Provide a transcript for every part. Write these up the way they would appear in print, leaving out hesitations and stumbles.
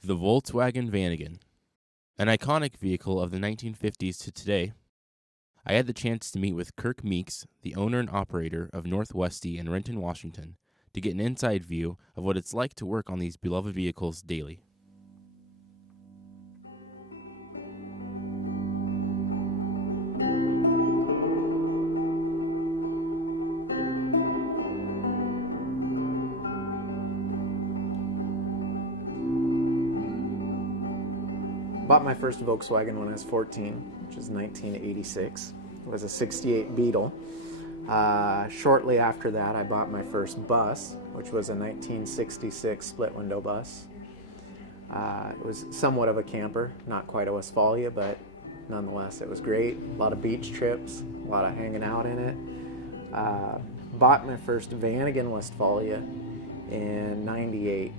The Volkswagen Vanagon, an iconic vehicle of the 1950s to today. I had the chance to meet with Kirk Meeks, the owner and operator of Northwesty in Renton, Washington, to get an inside view of what it's like to work on these beloved vehicles daily. Bought my first Volkswagen when I was 14, which is 1986. It was a 68 Beetle. Shortly after that, I bought my first bus, which was a 1966 split window bus. It was somewhat of a camper, not quite a Westfalia, but nonetheless it was great. A lot of beach trips, a lot of hanging out in it. Bought my first Vanagon Westfalia in 98.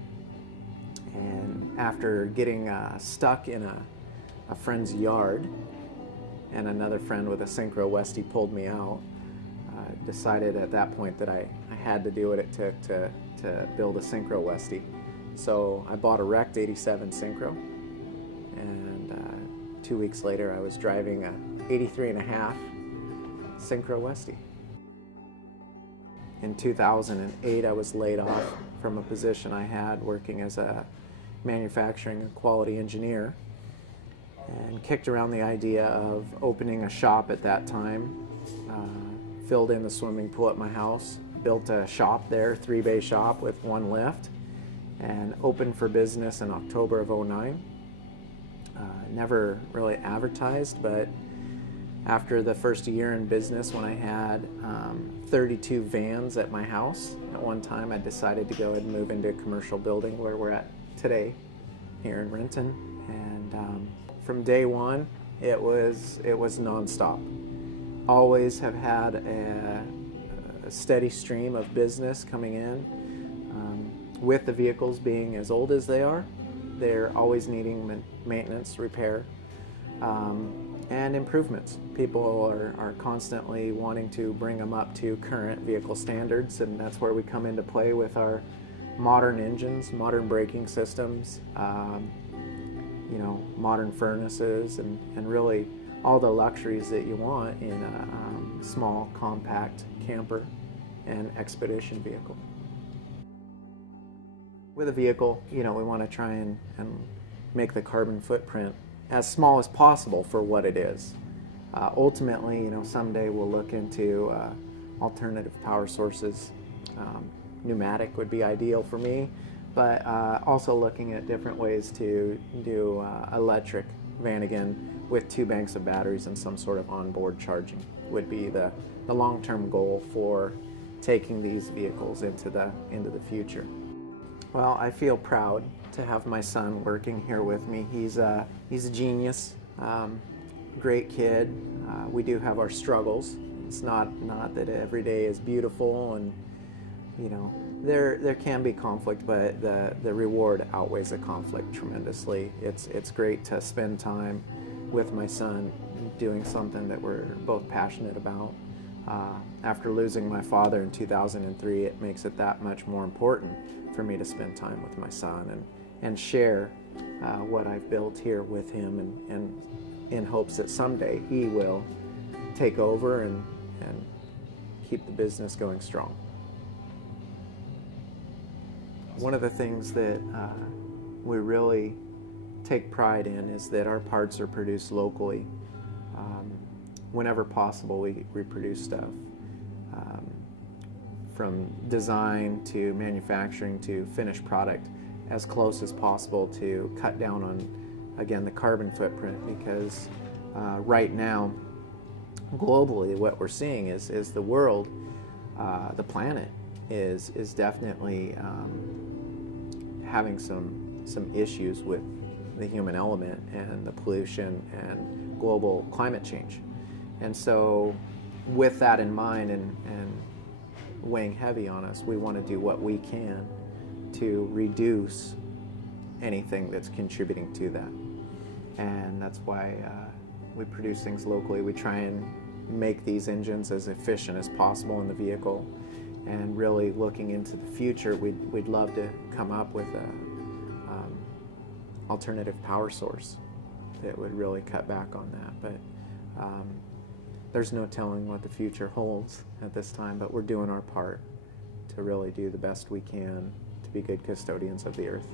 And after getting stuck in a friend's yard, and another friend with a Syncro Westie pulled me out, decided at that point that I had to do what it took to build a Syncro Westie. So I bought a wrecked 87 Syncro, and 2 weeks later I was driving a 83.5 Syncro Westie. In 2008, I was laid off from a position I had working as a manufacturing and quality engineer, and kicked around the idea of opening a shop at that time. Filled in the swimming pool at my house, built a shop there, 3-bay shop with 1 lift, and opened for business in October of 2009. Never really advertised, but after the first year in business, when I had 32 vans at my house at one time, I decided to go ahead and move into a commercial building where we're at today here in Renton. And from day one, it was nonstop. Always have had a steady stream of business coming in. With the vehicles being as old as they are, they're always needing maintenance, repair, and improvements. People are constantly wanting to bring them up to current vehicle standards, and that's where we come into play with our modern engines, modern braking systems, modern furnaces, and really all the luxuries that you want in a small, compact camper and expedition vehicle. With a vehicle, we want to try and make the carbon footprint as small as possible for what it is. Ultimately, someday we'll look into alternative power sources. Pneumatic would be ideal for me, but also looking at different ways to do electric Vanagon with 2 banks of batteries and some sort of onboard charging would be the long-term goal for taking these vehicles into the future. Well, I feel proud to have my son working here with me. He's a genius, great kid. We do have our struggles. It's not that every day is beautiful, and there can be conflict, but the reward outweighs the conflict tremendously. It's great to spend time with my son doing something that we're both passionate about. After losing my father in 2003, it makes it that much more important for me to spend time with my son and share what I've built here with him, and in hopes that someday he will take over and keep the business going strong. One of the things that we really take pride in is that our parts are produced locally. Whenever possible, we produce stuff from design to manufacturing to finished product as close as possible to cut down on, again, the carbon footprint, because right now, globally, what we're seeing is the world, the planet, is definitely having some issues with the human element and the pollution and global climate change. And so with that in mind and weighing heavy on us, we want to do what we can to reduce anything that's contributing to that. And that's why we produce things locally. We try and make these engines as efficient as possible in the vehicle, and really looking into the future, we'd love to come up with alternative power source that would really cut back on that. But there's no telling what the future holds at this time, but we're doing our part to really do the best we can to be good custodians of the earth.